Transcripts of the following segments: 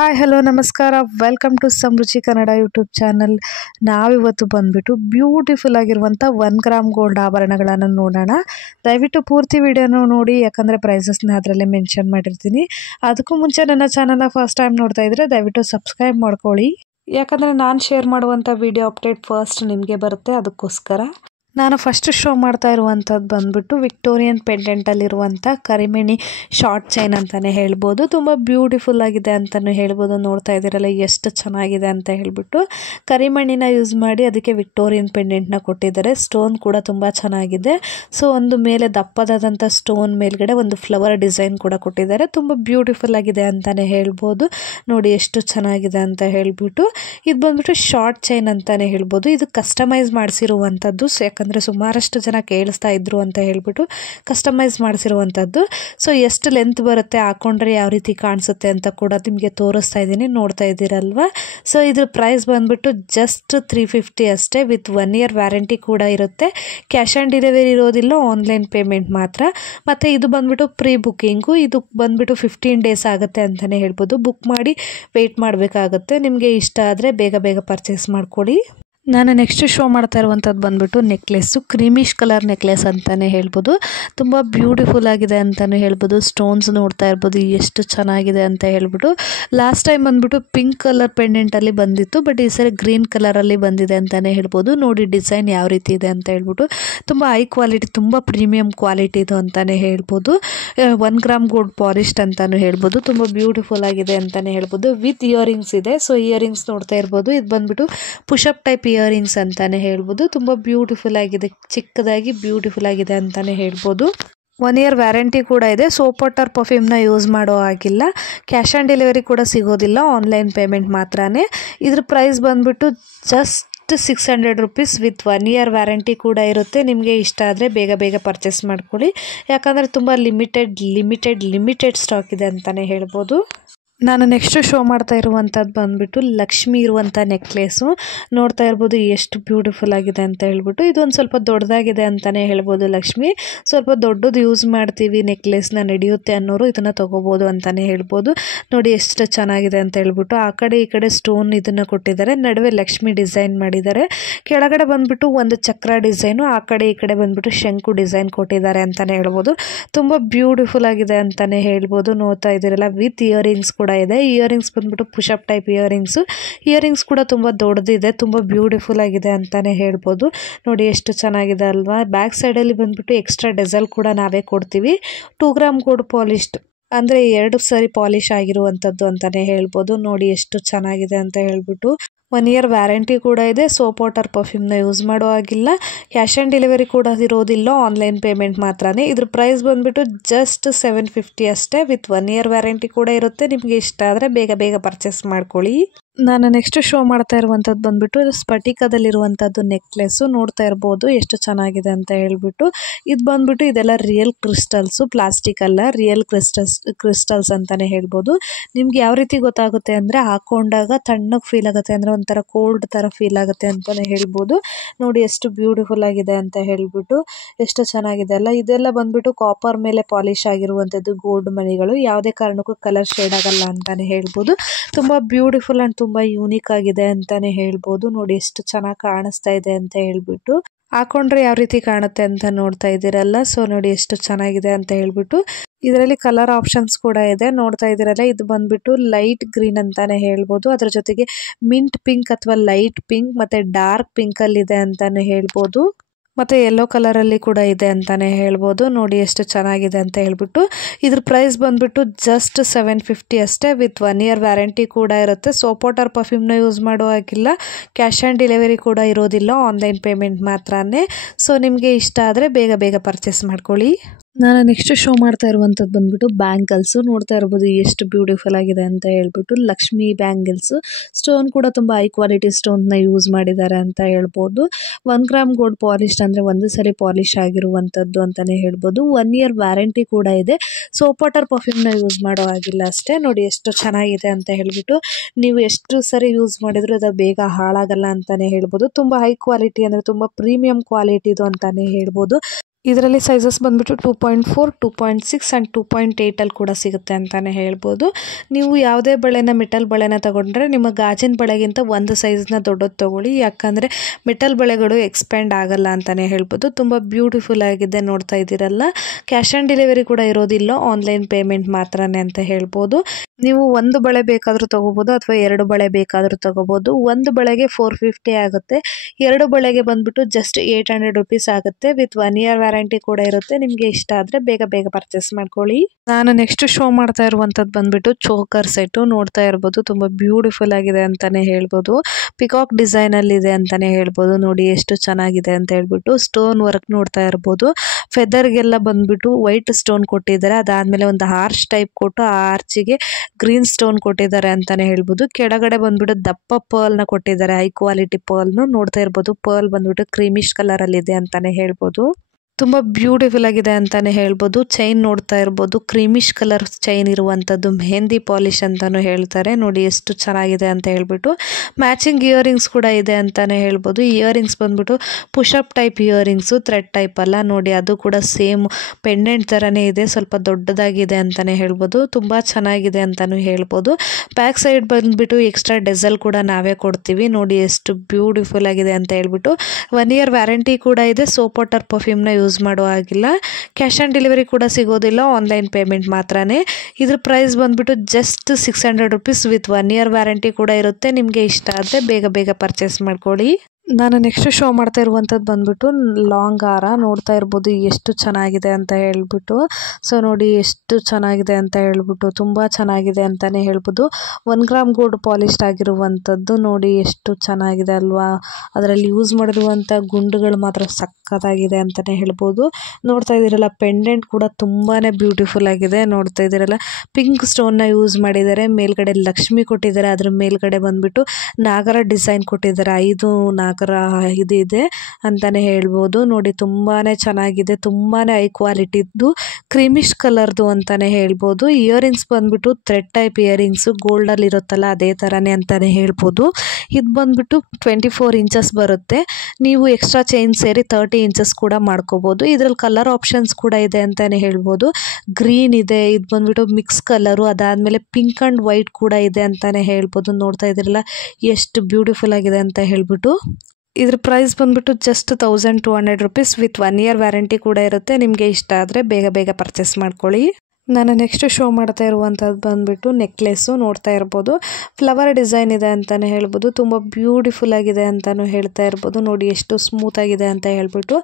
Hi hello ನಮಸ್ಕಾರ welcome to Samruchi Kannada YouTube channel. ನಾವಿವತ್ತು ಬಂದ್ಬಿಟ್ಟು ಬ್ಯೂಟಿಫುಲ್ ಆಗಿರುವಂಥ 1 ಗ್ರಾಮ್ ಗೋಲ್ಡ್ ಆಭರಣಗಳನ್ನು ನೋಡೋಣ. ದಯವಿಟ್ಟು ಪೂರ್ತಿ ವಿಡಿಯೋನ ನೋಡಿ, ಯಾಕಂದರೆ ಪ್ರೈಸಸ್ನ ಅದರಲ್ಲೇ ಮೆನ್ಷನ್ ಮಾಡಿರ್ತೀನಿ. ಅದಕ್ಕೂ ಮುಂಚೆ ನನ್ನ ಚಾನಲ್ನ ಫಸ್ಟ್ ಟೈಮ್ ನೋಡ್ತಾ ಇದ್ದರೆ ದಯವಿಟ್ಟು ಸಬ್ಸ್ಕ್ರೈಬ್ ಮಾಡ್ಕೊಳ್ಳಿ, ಯಾಕಂದರೆ ನಾನು ಶೇರ್ ಮಾಡುವಂಥ ವಿಡಿಯೋ ಅಪ್ಡೇಟ್ ಫಸ್ಟ್ ನಿಮಗೆ ಬರುತ್ತೆ. ಅದಕ್ಕೋಸ್ಕರ ನಾನು ಫಸ್ಟ್ ಶೋ ಮಾಡ್ತಾ ಇರುವಂಥದ್ದು ಬಂದ್ಬಿಟ್ಟು ವಿಕ್ಟೋರಿಯನ್ ಪೆಂಡೆಂಟಲ್ಲಿರುವಂಥ ಕರಿಮಣಿ ಶಾರ್ಟ್ ಚೈನ್ ಅಂತಲೇ ಹೇಳ್ಬೋದು. ತುಂಬ ಬ್ಯೂಟಿಫುಲ್ ಆಗಿದೆ ಅಂತಲೂ ಹೇಳ್ಬೋದು. ನೋಡ್ತಾ ಇದ್ದೀರಲ್ಲ ಎಷ್ಟು ಚೆನ್ನಾಗಿದೆ ಅಂತ ಹೇಳ್ಬಿಟ್ಟು ಕರಿಮಣಿನ ಯೂಸ್ ಮಾಡಿ ಅದಕ್ಕೆ ವಿಕ್ಟೋರಿಯನ್ ಪೆಂಡೆಂಟ್ನ ಕೊಟ್ಟಿದ್ದಾರೆ. ಸ್ಟೋನ್ ಕೂಡ ತುಂಬ ಚೆನ್ನಾಗಿದೆ. ಸೊ ಒಂದು ಮೇಲೆ ದಪ್ಪದಾದಂಥ ಸ್ಟೋನ್ ಮೇಲ್ಗಡೆ ಒಂದು ಫ್ಲವರ್ ಡಿಸೈನ್ ಕೂಡ ಕೊಟ್ಟಿದ್ದಾರೆ. ತುಂಬ ಬ್ಯೂಟಿಫುಲ್ ಆಗಿದೆ ಅಂತಲೇ ಹೇಳ್ಬೋದು. ನೋಡಿ ಎಷ್ಟು ಚೆನ್ನಾಗಿದೆ ಅಂತ ಹೇಳ್ಬಿಟ್ಟು ಇದು ಬಂದ್ಬಿಟ್ಟು ಶಾರ್ಟ್ ಚೈನ್ ಅಂತಲೇ ಹೇಳ್ಬೋದು. ಇದು ಕಸ್ಟಮೈಸ್ ಮಾಡಿಸಿರುವಂಥದ್ದು, ಯಾಕಂದರೆ ಸುಮಾರಷ್ಟು ಜನ ಕೇಳಿಸ್ತಾ ಇದ್ರು ಅಂತ ಹೇಳ್ಬಿಟ್ಟು ಕಸ್ಟಮೈಸ್ ಮಾಡಿಸಿರುವಂಥದ್ದು. ಸೊ ಎಷ್ಟು ಲೆಂತ್ ಬರುತ್ತೆ, ಹಾಕೊಂಡ್ರೆ ಯಾವ ರೀತಿ ಕಾಣಿಸುತ್ತೆ ಅಂತ ಕೂಡ ನಿಮಗೆ ತೋರಿಸ್ತಾ ಇದ್ದೀನಿ, ನೋಡ್ತಾ ಇದ್ದೀರಲ್ವ. ಸೊ ಇದ್ರ ಪ್ರೈಸ್ ಬಂದ್ಬಿಟ್ಟು ಜಸ್ಟ್ 350 ಅಷ್ಟೇ, ವಿತ್ 1 ಇಯರ್ ವ್ಯಾರಂಟಿ ಕೂಡ ಇರುತ್ತೆ. ಕ್ಯಾಶ್ ಆನ್ ಡೆಲಿವರಿ ಇರೋದಿಲ್ಲ, ಆನ್ಲೈನ್ ಪೇಮೆಂಟ್ ಮಾತ್ರ. ಮತ್ತು ಇದು ಬಂದ್ಬಿಟ್ಟು ಪ್ರೀ ಬುಕ್ಕಿಂಗು. ಇದು ಬಂದ್ಬಿಟ್ಟು 15 ಡೇಸ್ ಆಗುತ್ತೆ ಅಂತಲೇ ಹೇಳ್ಬೋದು. ಬುಕ್ ಮಾಡಿ ವೆಯ್ಟ್ ಮಾಡಬೇಕಾಗುತ್ತೆ. ನಿಮಗೆ ಇಷ್ಟ ಆದರೆ ಬೇಗ ಬೇಗ ಪರ್ಚೇಸ್ ಮಾಡ್ಕೊಳ್ಳಿ. ನಾನು ನೆಕ್ಸ್ಟ್ ಶೋ ಮಾಡ್ತಾ ಇರುವಂಥದ್ದು ಬಂದ್ಬಿಟ್ಟು ನೆಕ್ಲೆಸ್ಸು, ಕ್ರೀಮಿಶ್ ಕಲರ್ ನೆಕ್ಲೆಸ್ ಅಂತಲೇ ಹೇಳ್ಬೋದು. ತುಂಬ ಬ್ಯೂಟಿಫುಲ್ ಆಗಿದೆ ಅಂತಲೇ ಹೇಳ್ಬೋದು. ಸ್ಟೋನ್ಸ್ ನೋಡ್ತಾ ಇರ್ಬೋದು ಎಷ್ಟು ಚೆನ್ನಾಗಿದೆ ಅಂತ ಹೇಳ್ಬಿಟ್ಟು. ಲಾಸ್ಟ್ ಟೈಮ್ ಬಂದ್ಬಿಟ್ಟು ಪಿಂಕ್ ಕಲರ್ ಪೆಂಡೆಂಟಲ್ಲಿ ಬಂದಿತ್ತು, ಬಟ್ ಈ ಸರಿ ಗ್ರೀನ್ ಕಲರಲ್ಲಿ ಬಂದಿದೆ ಅಂತಲೇ ಹೇಳ್ಬೋದು. ನೋಡಿ ಡಿಸೈನ್ ಯಾವ ರೀತಿ ಇದೆ ಅಂತ ಹೇಳ್ಬಿಟ್ಟು. ತುಂಬ ಹೈ ಕ್ವಾಲಿಟಿ, ತುಂಬ ಪ್ರೀಮಿಯಂ ಕ್ವಾಲಿಟಿ ಇದು ಅಂತಲೇ ಹೇಳ್ಬೋದು. 1 ಗ್ರಾಮ್ ಗೋಲ್ಡ್ ಪಾಲಿಶ್ಡ್ ಅಂತಲೂ ಹೇಳ್ಬೋದು. ತುಂಬ ಬ್ಯೂಟಿಫುಲ್ ಆಗಿದೆ ಅಂತಲೇ ಹೇಳ್ಬೋದು. ವಿತ್ ಇಯರಿಂಗ್ಸ್ ಇದೆ. ಸೊ ಇಯರಿಂಗ್ಸ್ ನೋಡ್ತಾ ಇರ್ಬೋದು. ಇದು ಬಂದ್ಬಿಟ್ಟು ಪುಷಪ್ ಟೈಪ್ ಇಯರಿಂಗ್ಸ್ ಅಂತಾನೆ ಹೇಳ್ಬೋದು. ತುಂಬ ಬ್ಯೂಟಿಫುಲ್ ಆಗಿದೆ, ಚಿಕ್ಕದಾಗಿ ಬ್ಯೂಟಿಫುಲ್ ಆಗಿದೆ ಅಂತಾನೆ ಹೇಳ್ಬೋದು. 1 ಇಯರ್ ವ್ಯಾರಂಟಿ ಕೂಡ ಇದೆ. ಸೋಪ್ ವಾಟರ್ ಪರ್ಫ್ಯೂಮ್ನ ಯೂಸ್ ಮಾಡೋ ಆಗಿಲ್ಲ. ಕ್ಯಾಶ್ ಆನ್ ಡೆಲಿವರಿ ಕೂಡ ಸಿಗೋದಿಲ್ಲ, ಆನ್ಲೈನ್ ಪೇಮೆಂಟ್ ಮಾತ್ರನೇ. ಇದ್ರ ಪ್ರೈಸ್ ಬಂದ್ಬಿಟ್ಟು just 600 rupees, with 1 year warranty ಕೂಡ ಇರುತ್ತೆ. ನಿಮಗೆ ಇಷ್ಟ ಆದರೆ ಬೇಗ ಬೇಗ ಪರ್ಚೇಸ್ ಮಾಡ್ಕೊಳ್ಳಿ, ಯಾಕಂದರೆ ತುಂಬ ಲಿಮಿಟೆಡ್ ಸ್ಟಾಕ್ ಇದೆ ಅಂತಲೇ ಹೇಳ್ಬೋದು. ನಾನು ನೆಕ್ಸ್ಟ್ ಶೋ ಮಾಡ್ತಾ ಇರುವಂಥದ್ದು ಬಂದ್ಬಿಟ್ಟು ಲಕ್ಷ್ಮಿ ಇರುವಂಥ ನೆಕ್ಲೆಸು. ನೋಡ್ತಾ ಇರ್ಬೋದು ಎಷ್ಟು ಬ್ಯೂಟಿಫುಲ್ ಆಗಿದೆ ಅಂತ ಹೇಳ್ಬಿಟ್ಟು. ಇದೊಂದು ಸ್ವಲ್ಪ ದೊಡ್ಡದಾಗಿದೆ ಅಂತಲೇ ಹೇಳ್ಬೋದು. ಲಕ್ಷ್ಮಿ ಸ್ವಲ್ಪ ದೊಡ್ಡದು ಯೂಸ್ ಮಾಡ್ತೀವಿ, ನೆಕ್ಲೆಸ್ನ ನಡೆಯುತ್ತೆ ಅನ್ನೋರು ಇದನ್ನು ತೊಗೋಬೋದು ಅಂತಲೇ ಹೇಳ್ಬೋದು. ನೋಡಿ ಎಷ್ಟು ಚೆನ್ನಾಗಿದೆ ಅಂತ ಹೇಳ್ಬಿಟ್ಟು. ಆ ಕಡೆ ಈ ಕಡೆ ಸ್ಟೋನ್ ಇದನ್ನು ಕೊಟ್ಟಿದ್ದಾರೆ, ನಡುವೆ ಲಕ್ಷ್ಮಿ ಡಿಸೈನ್ ಮಾಡಿದ್ದಾರೆ. ಕೆಳಗಡೆ ಬಂದ್ಬಿಟ್ಟು ಒಂದು ಚಕ್ರ ಡಿಸೈನು, ಆ ಕಡೆ ಈ ಕಡೆ ಬಂದ್ಬಿಟ್ಟು ಶಂಕು ಡಿಸೈನ್ ಕೊಟ್ಟಿದ್ದಾರೆ ಅಂತಲೇ ಹೇಳ್ಬೋದು. ತುಂಬ ಬ್ಯೂಟಿಫುಲ್ ಆಗಿದೆ ಅಂತಲೇ ಹೇಳ್ಬೋದು. ನೋಡ್ತಾ ಇದ್ದೀರಲ್ಲ, ವಿತ್ ಇಯರಿಂಗ್ಸ್ ಕೂಡ ಇದೆ. ಇಯರಿಂಗ್ಸ್ ಬಂದ್ಬಿಟ್ಟು ಪುಷಪ್ ಟೈಪ್ ಇಯರಿಂಗ್ಸ್ ಕೂಡ ತುಂಬ ದೊಡ್ಡದಿದೆ. ತುಂಬ ಬ್ಯೂಟಿಫುಲ್ ಆಗಿದೆ ಅಂತಾನೆ ಹೇಳ್ಬೋದು. ನೋಡಿ ಎಷ್ಟು ಚೆನ್ನಾಗಿದೆ ಅಲ್ವಾ. ಬ್ಯಾಕ್ ಸೈಡಲ್ಲಿ ಬಂದ್ಬಿಟ್ಟು ಎಕ್ಸ್ಟ್ರಾ ಡೆಸಲ್ ಕೂಡ ನಾವೇ ಕೊಡ್ತೀವಿ. 2 ಗ್ರಾಮ್ ಗೋಲ್ಡ್ ಪಾಲಿಶ್ಡ್ ಅಂದರೆ 2 ಸರಿ ಪಾಲಿಶ್ ಆಗಿರುವಂಥದ್ದು ಅಂತಾನೆ ಹೇಳ್ಬೋದು. ನೋಡಿ ಎಷ್ಟು ಚೆನ್ನಾಗಿದೆ ಅಂತ ಹೇಳ್ಬಿಟ್ಟು. 1 ಇಯರ್ ವ್ಯಾರಂಟಿ ಕೂಡ ಇದೆ. ಸೋಪ್ ವಾಟರ್ ಪರ್ಫ್ಯೂಮ್ನ ಯೂಸ್ ಮಾಡೋ ಆಗಿಲ್ಲ. ಕ್ಯಾಶ್ ಆನ್ ಡೆಲಿವರಿ ಕೂಡ ಇರೋದಿಲ್ಲ, ಆನ್ಲೈನ್ ಪೇಮೆಂಟ್ ಮಾತ್ರನೇ. ಇದ್ರ ಪ್ರೈಸ್ ಬಂದ್ಬಿಟ್ಟು ಜಸ್ಟ್ 750 ಅಷ್ಟೇ, ವಿತ್ 1 ಇಯರ್ ವ್ಯಾರಂಟಿ ಕೂಡ ಇರುತ್ತೆ. ನಿಮಗೆ ಇಷ್ಟ ಆದರೆ ಬೇಗ ಬೇಗ ಪರ್ಚೇಸ್ ಮಾಡ್ಕೊಳ್ಳಿ. ನಾನು ನೆಕ್ಸ್ಟ್ ಶೋ ಮಾಡ್ತಾ ಇರುವಂಥದ್ದು ಬಂದ್ಬಿಟ್ಟು ಸ್ಫಟಿಕದಲ್ಲಿರುವಂಥದ್ದು ನೆಕ್ಲೆಸ್ಸು. ನೋಡ್ತಾ ಇರ್ಬೋದು ಎಷ್ಟು ಚೆನ್ನಾಗಿದೆ ಅಂತ ಹೇಳ್ಬಿಟ್ಟು. ಇದು ಬಂದ್ಬಿಟ್ಟು ಇದೆಲ್ಲ ರಿಯಲ್ ಕ್ರಿಸ್ಟಲ್ಸು, ಪ್ಲಾಸ್ಟಿಕ್ ಅಲ್ಲ, ರಿಯಲ್ ಕ್ರಿಸ್ಟಲ್ಸ್ ಅಂತಲೇ ಹೇಳ್ಬೋದು. ನಿಮ್ಗೆ ಯಾವ ರೀತಿ ಗೊತ್ತಾಗುತ್ತೆ ಅಂದರೆ ಹಾಕೊಂಡಾಗ ತಣ್ಣಗೆ ಫೀಲ್ ಆಗುತ್ತೆ, ಅಂದರೆ ಒಂಥರ ಕೋಲ್ಡ್ ಥರ ಫೀಲ್ ಆಗುತ್ತೆ ಅಂತಲೇ ಹೇಳ್ಬೋದು. ನೋಡಿ ಎಷ್ಟು ಬ್ಯೂಟಿಫುಲ್ ಆಗಿದೆ ಅಂತ ಹೇಳ್ಬಿಟ್ಟು. ಎಷ್ಟು ಚೆನ್ನಾಗಿದೆ ಅಲ್ಲ. ಇದೆಲ್ಲ ಬಂದ್ಬಿಟ್ಟು ಕಾಪರ್ ಮೇಲೆ ಪಾಲಿಶ್ ಆಗಿರುವಂಥದ್ದು ಗೋಲ್ಡ್ ಮಣಿಗಳು. ಯಾವುದೇ ಕಾರಣಕ್ಕೂ ಕಲರ್ ಶೇಡ್ ಆಗಲ್ಲ ಅಂತಲೇ ಹೇಳ್ಬೋದು. ತುಂಬ ಬ್ಯೂಟಿಫುಲ್ ಆ್ಯಂಡ್ ತುಂಬ ಯೂನಿಕ್ ಆಗಿದೆ ಅಂತಲೇ ಹೇಳ್ಬೋದು. ನೋಡಿ ಎಷ್ಟು ಚೆನ್ನಾಗಿ ಕಾಣಿಸ್ತಾ ಇದೆ ಅಂತ ಹೇಳ್ಬಿಟ್ಟು. ಹಾಕೊಂಡ್ರೆ ಯಾವ ರೀತಿ ಕಾಣುತ್ತೆ ಅಂತ ನೋಡ್ತಾ ಇದ್ದೀರಲ್ಲ. ಸೊ ನೋಡಿ ಎಷ್ಟು ಚೆನ್ನಾಗಿದೆ ಅಂತ ಹೇಳ್ಬಿಟ್ಟು. ಇದರಲ್ಲಿ ಕಲರ್ ಆಪ್ಷನ್ಸ್ ಕೂಡ ಇದೆ. ನೋಡ್ತಾ ಇದ್ದೀರಲ್ಲ, ಇದು ಬಂದ್ಬಿಟ್ಟು ಲೈಟ್ ಗ್ರೀನ್ ಅಂತಾನೆ ಹೇಳ್ಬೋದು. ಅದರ ಜೊತೆಗೆ ಮಿಂಟ್ ಪಿಂಕ್ ಅಥವಾ ಲೈಟ್ ಪಿಂಕ್ ಮತ್ತು ಡಾರ್ಕ್ ಪಿಂಕಲ್ಲಿ ಇದೆ ಅಂತಾನೆ ಹೇಳ್ಬೋದು. ಮತ್ತು ಯೆಲ್ಲೋ ಕಲರಲ್ಲಿ ಕೂಡ ಇದೆ ಅಂತಲೇ ಹೇಳ್ಬೋದು. ನೋಡಿ ಎಷ್ಟು ಚೆನ್ನಾಗಿದೆ ಅಂತ ಹೇಳ್ಬಿಟ್ಟು. ಇದ್ರ ಪ್ರೈಸ್ ಬಂದ್ಬಿಟ್ಟು ಜಸ್ಟ್ 750 ಅಷ್ಟೇ, ವಿತ್ 1 ಇಯರ್ ವ್ಯಾರಂಟಿ ಕೂಡ ಇರುತ್ತೆ. ಸೋಪ್ ವಾಟರ್ ಪರ್ಫ್ಯೂಮ್ನ ಯೂಸ್ ಮಾಡೋ ಆಗಿಲ್ಲ. ಕ್ಯಾಶ್ ಆನ್ ಡೆಲಿವರಿ ಕೂಡ ಇರೋದಿಲ್ಲ, ಆನ್ಲೈನ್ ಪೇಮೆಂಟ್ ಮಾತ್ರನೇ. ಸೊ ನಿಮಗೆ ಇಷ್ಟ ಆದರೆ ಬೇಗ ಬೇಗ ಪರ್ಚೇಸ್ ಮಾಡ್ಕೊಳ್ಳಿ. ನಾನು ನೆಕ್ಸ್ಟ್ ಶೋ ಮಾಡ್ತಾ ಇರುವಂಥದ್ದು ಬಂದ್ಬಿಟ್ಟು ಬ್ಯಾಂಗಲ್ಸು. ನೋಡ್ತಾ ಇರ್ಬೋದು ಎಷ್ಟು ಬ್ಯೂಟಿಫುಲ್ ಆಗಿದೆ ಅಂತ ಹೇಳ್ಬಿಟ್ಟು. ಲಕ್ಷ್ಮಿ ಬ್ಯಾಂಗಲ್ಸು. ಸ್ಟೋನ್ ಕೂಡ ತುಂಬ ಹೈ ಕ್ವಾಲಿಟಿ ಸ್ಟೋನ್ನ ಯೂಸ್ ಮಾಡಿದ್ದಾರೆ ಅಂತ ಹೇಳ್ಬೋದು. 1 ಗ್ರಾಮ್ ಗೋಲ್ಡ್ ಪಾಲಿಶ್ಡ್ ಅಂದರೆ ಒಂದು ಸರಿ ಪಾಲಿಶ್ ಆಗಿರುವಂಥದ್ದು ಅಂತಲೇ ಹೇಳ್ಬೋದು. 1 ಇಯರ್ ವ್ಯಾರಂಟಿ ಕೂಡ ಇದೆ. ಸೋಪ್ ವಾಟರ್ ಪರ್ಫ್ಯೂಮ್ನ ಯೂಸ್ ಮಾಡೋ ಆಗಿಲ್ಲ ಅಷ್ಟೇ. ನೋಡಿ ಎಷ್ಟು ಚೆನ್ನಾಗಿದೆ ಅಂತ ಹೇಳ್ಬಿಟ್ಟು. ನೀವು ಎಷ್ಟು ಸರಿ ಯೂಸ್ ಮಾಡಿದ್ರು ಅದು ಬೇಗ ಹಾಳಾಗಲ್ಲ ಅಂತಲೇ ಹೇಳ್ಬೋದು. ತುಂಬ ಹೈ ಕ್ವಾಲಿಟಿ ಅಂದರೆ ತುಂಬ ಪ್ರೀಮಿಯಂ ಕ್ವಾಲಿಟಿದು ಅಂತಲೇ ಹೇಳ್ಬೋದು. ಇದರಲ್ಲಿ ಸೈಜಸ್ ಬಂದ್ಬಿಟ್ಟು 2.4, 2.6 ಆ್ಯಂಡ್ 2.8 ಕೂಡ ಸಿಗುತ್ತೆ ಅಂತಲೇ ಹೇಳ್ಬೋದು. ನೀವು ಯಾವುದೇ ಬಳೆನ ಮೆಟಲ್ ಬಳೆನ ತಗೊಂಡ್ರೆ ನಿಮ್ಮ ಗಾಜಿನ ಬಳೆಗಿಂತ ಒಂದು ಸೈಜ್ನ ದೊಡ್ಡದು ತೊಗೊಳ್ಳಿ, ಯಾಕಂದರೆ ಮೆಟಲ್ ಬಳೆಗಳು ಎಕ್ಸ್ಪ್ಯಾಂಡ್ ಆಗಲ್ಲ ಅಂತಲೇ ಹೇಳ್ಬೋದು. ತುಂಬ ಬ್ಯೂಟಿಫುಲ್ ಆಗಿದೆ, ನೋಡ್ತಾ ಇದ್ದೀರಲ್ಲ. ಕ್ಯಾಶ್ ಆನ್ ಡೆಲಿವರಿ ಕೂಡ ಇರೋದಿಲ್ಲ, ಆನ್ಲೈನ್ ಪೇಮೆಂಟ್ ಮಾತ್ರನೇ ಅಂತ ಹೇಳ್ಬೋದು. ನೀವು ಒಂದು ಬಳೆ ಬೇಕಾದರೂ ತೊಗೋಬೋದು ಅಥವಾ ಎರಡು ಬಳೆ ಬೇಕಾದರೂ ತೊಗೋಬೋದು. ಒಂದು ಬಳೆಗೆ 450 ಆಗುತ್ತೆ, ಎರಡು ಬಳೆಗೆ ಬಂದ್ಬಿಟ್ಟು ಜಸ್ಟ್ 800 ರುಪೀಸ್ ಆಗುತ್ತೆ. ವಿತ್ 1 year ವ್ಯಾರಂಟಿ ಕೂಡ ಇರುತ್ತೆ. ನಿಮಗೆ ಇಷ್ಟ ಆದರೆ ಬೇಗ ಬೇಗ ಪರ್ಚೇಸ್ ಮಾಡ್ಕೊಳ್ಳಿ. ನಾನು ನೆಕ್ಸ್ಟ್ ಶೋ ಮಾಡ್ತಾ ಇರುವಂಥದ್ದು ಬಂದ್ಬಿಟ್ಟು ಚೋಕರ್ ಸೆಟ್ಟು. ನೋಡ್ತಾ ಇರ್ಬೋದು, ತುಂಬ ಬ್ಯೂಟಿಫುಲ್ ಆಗಿದೆ ಅಂತಲೇ ಹೇಳ್ಬೋದು. ಪಿಕಾಕ್ ಡಿಸೈನಲ್ಲಿ ಇದೆ ಅಂತಲೇ ಹೇಳ್ಬೋದು. ನೋಡಿ ಎಷ್ಟು ಚೆನ್ನಾಗಿದೆ ಅಂತ ಹೇಳ್ಬಿಟ್ಟು. ಸ್ಟೋನ್ ವರ್ಕ್ ನೋಡ್ತಾ ಇರ್ಬೋದು. ಫೆದರ್ಗೆಲ್ಲ ಬಂದ್ಬಿಟ್ಟು ವೈಟ್ ಸ್ಟೋನ್ ಕೊಟ್ಟಿದ್ದಾರೆ, ಅದಾದಮೇಲೆ ಒಂದು ಆರ್ಚ್ ಟೈಪ್ ಕೊಟ್ಟು ಆ ಆರ್ಚಿಗೆ ಗ್ರೀನ್ ಸ್ಟೋನ್ ಕೊಟ್ಟಿದ್ದಾರೆ ಅಂತಲೇ ಹೇಳ್ಬೋದು. ಕೆಳಗಡೆ ಬಂದ್ಬಿಟ್ಟು ದಪ್ಪ ಪರ್ಲ್ನ ಕೊಟ್ಟಿದ್ದಾರೆ, ಹೈ ಕ್ವಾಲಿಟಿ ಪರ್ಲ್ನು ನೋಡ್ತಾ ಇರ್ಬೋದು. ಪರ್ಲ್ ಬಂದ್ಬಿಟ್ಟು ಕ್ರೀಮಿಶ್ ಕಲರಲ್ಲಿ ಇದೆ ಅಂತಲೇ ಹೇಳ್ಬೋದು. ತುಂಬ ಬ್ಯೂಟಿಫುಲ್ ಆಗಿದೆ ಅಂತಲೇ ಹೇಳ್ಬೋದು. ಚೈನ್ ನೋಡ್ತಾ ಇರ್ಬೋದು, ಕ್ರೀಮಿಶ್ ಕಲರ್ ಚೈನ್ ಇರುವಂಥದ್ದು, ಮೆಹಂದಿ ಪಾಲಿಶ್ ಅಂತಲೂ ಹೇಳ್ತಾರೆ. ನೋಡಿ ಎಷ್ಟು ಚೆನ್ನಾಗಿದೆ ಅಂತ ಹೇಳ್ಬಿಟ್ಟು. ಮ್ಯಾಚಿಂಗ್ ಇಯರಿಂಗ್ಸ್ ಕೂಡ ಇದೆ ಅಂತಲೇ ಹೇಳ್ಬೋದು. ಇಯರಿಂಗ್ಸ್ ಬಂದ್ಬಿಟ್ಟು push-up type earrings, thread type ಅಲ್ಲ. ನೋಡಿ ಅದು ಕೂಡ ಸೇಮ್ ಪೆಂಡೆಂಟ್ ಥರನೇ ಇದೆ, ಸ್ವಲ್ಪ ದೊಡ್ಡದಾಗಿದೆ ಅಂತಲೇ ಹೇಳ್ಬೋದು. ತುಂಬ ಚೆನ್ನಾಗಿದೆ ಅಂತಲೂ ಹೇಳ್ಬೋದು. ಬ್ಯಾಕ್ ಸೈಡ್ ಬಂದ್ಬಿಟ್ಟು ಎಕ್ಸ್ಟ್ರಾ ಡೆಸಲ್ ಕೂಡ ನಾವೇ ಕೊಡ್ತೀವಿ. ನೋಡಿ ಎಷ್ಟು ಬ್ಯೂಟಿಫುಲ್ ಆಗಿದೆ ಅಂತ ಹೇಳ್ಬಿಟ್ಟು. 1 year ವ್ಯಾರಂಟಿ ಕೂಡ ಇದೆ. ಸೋಪ್ ವಾಟರ್ ಪರ್ಫ್ಯೂಮ್ನ ಯೂಸ್ ಮಾಡೋ ಆಗಿಲ್ಲ. ಕ್ಯಾಶ್ ಆನ್ ಡೆಲಿವರಿ ಕೂಡ ಸಿಗೋದಿಲ್ಲ, ಆನ್ಲೈನ್ ಪೇಮೆಂಟ್ ಮಾತ್ರನೇ. ಇದ್ರ ಪ್ರೈಸ್ ಬಂದ್ಬಿಟ್ಟು just 600 rupees. With 1 year warranty ಕೂಡ ಇರುತ್ತೆ. ನಿಮಗೆ ಇಷ್ಟ ಆದರೆ ಬೇಗ ಬೇಗ ಪರ್ಚೇಸ್ ಮಾಡ್ಕೊಳ್ಳಿ. ನಾನು ನೆಕ್ಸ್ಟ್ ಶೋ ಮಾಡ್ತಾ ಇರುವಂಥದ್ದು ಬಂದ್ಬಿಟ್ಟು ಲಾಂಗ್ ಹಾರ. ನೋಡ್ತಾ ಇರ್ಬೋದು ಎಷ್ಟು ಚೆನ್ನಾಗಿದೆ ಅಂತ ಹೇಳ್ಬಿಟ್ಟು. ಸೊ ನೋಡಿ ಎಷ್ಟು ಚೆನ್ನಾಗಿದೆ ಅಂತ ಹೇಳ್ಬಿಟ್ಟು, ತುಂಬ ಚೆನ್ನಾಗಿದೆ ಅಂತಲೇ ಹೇಳ್ಬೋದು. 1 ಗ್ರಾಮ್ ಗೋಲ್ಡ್ ಪಾಲಿಶ್ಡ್ ಆಗಿರುವಂಥದ್ದು. ನೋಡಿ ಎಷ್ಟು ಚೆನ್ನಾಗಿದೆ ಅಲ್ವಾ. ಅದರಲ್ಲಿ ಯೂಸ್ ಮಾಡಿರುವಂಥ ಗುಂಡುಗಳು ಮಾತ್ರ ಸಖತ್ತಾಗಿದೆ ಅಂತಲೇ ಹೇಳ್ಬೋದು. ನೋಡ್ತಾ ಇದ್ದೀರಲ್ಲ, ಪೆಂಡೆಂಟ್ ಕೂಡ ತುಂಬಾ ಬ್ಯೂಟಿಫುಲ್ ಆಗಿದೆ. ನೋಡ್ತಾ ಇದ್ದೀರಲ್ಲ, ಪಿಂಕ್ ಸ್ಟೋನ್ನ ಯೂಸ್ ಮಾಡಿದ್ದಾರೆ. ಮೇಲ್ಗಡೆ ಲಕ್ಷ್ಮಿ ಕೊಟ್ಟಿದ್ದಾರೆ, ಅದ್ರ ಮೇಲ್ಗಡೆ ಬಂದ್ಬಿಟ್ಟು ನಾಗರ ಡಿಸೈನ್ ಕೊಟ್ಟಿದ್ದಾರೆ. 5 ನಾಗರ ಇದೆ ಅಂತಲೇ ಹೇಳ್ಬೋದು. ನೋಡಿ ತುಂಬಾ ಚೆನ್ನಾಗಿದೆ, ತುಂಬಾ ಹೈ ಕ್ವಾಲಿಟಿದ್ದು ಕ್ರೀಮಿಶ್ ಕಲರ್ದು ಅಂತಲೇ ಹೇಳ್ಬೋದು. ಇಯರಿಂಗ್ಸ್ ಬಂದ್ಬಿಟ್ಟು ಥ್ರೆಡ್ ಟೈಪ್ ಇಯರಿಂಗ್ಸು, ಗೋಲ್ಡಲ್ಲಿ ಇರುತ್ತಲ್ಲ ಅದೇ ಥರನೇ ಅಂತಲೇ ಹೇಳ್ಬೋದು. ಇದು ಬಂದ್ಬಿಟ್ಟು 24 ಇಂಚಸ್ ಬರುತ್ತೆ. ನೀವು ಎಕ್ಸ್ಟ್ರಾ ಚೈನ್ ಸೇರಿ 30 ಇಂಚಸ್ ಕೂಡ ಮಾಡ್ಕೋಬೋದು. ಇದರಲ್ಲಿ ಕಲರ್ ಆಪ್ಷನ್ಸ್ ಕೂಡ ಇದೆ ಅಂತಲೇ ಹೇಳ್ಬೋದು. ಗ್ರೀನ್ ಇದೆ, ಇದು ಬಂದ್ಬಿಟ್ಟು ಮಿಕ್ಸ್ ಕಲರು, ಅದಾದಮೇಲೆ ಪಿಂಕ್ ಆ್ಯಂಡ್ ವೈಟ್ ಕೂಡ ಇದೆ ಅಂತಲೇ ಹೇಳ್ಬೋದು. ನೋಡ್ತಾ ಇದ್ದೀರಲ್ಲ ಎಷ್ಟು ಬ್ಯೂಟಿಫುಲ್ ಆಗಿದೆ ಅಂತ ಹೇಳ್ಬಿಟ್ಟು. ಇದ್ರ ಪ್ರೈಸ್ ಬಂದ್ಬಿಟ್ಟು just 1200 rupees. With 1 year warranty ಕೂಡ ಇರುತ್ತೆ. ನಿಮಗೆ ಇಷ್ಟ ಆದರೆ ಬೇಗ ಬೇಗ ಪರ್ಚೇಸ್ ಮಾಡ್ಕೊಳ್ಳಿ. ನಾನು ನೆಕ್ಸ್ಟ್ ಶೋ ಮಾಡ್ತಾ ಇರುವಂಥದ್ದು ಬಂದ್ಬಿಟ್ಟು ನೆಕ್ಲೆಸ್ಸು. ನೋಡ್ತಾ ಇರ್ಬೋದು, ಫ್ಲವರ್ ಡಿಸೈನ್ ಇದೆ ಅಂತಲೇ ಹೇಳ್ಬೋದು. ತುಂಬ ಬ್ಯೂಟಿಫುಲ್ ಆಗಿದೆ ಅಂತಲೂ ಹೇಳ್ತಾ ಇರ್ಬೋದು. ನೋಡಿ ಎಷ್ಟು ಸ್ಮೂತ್ ಆಗಿದೆ ಅಂತ ಹೇಳ್ಬಿಟ್ಟು.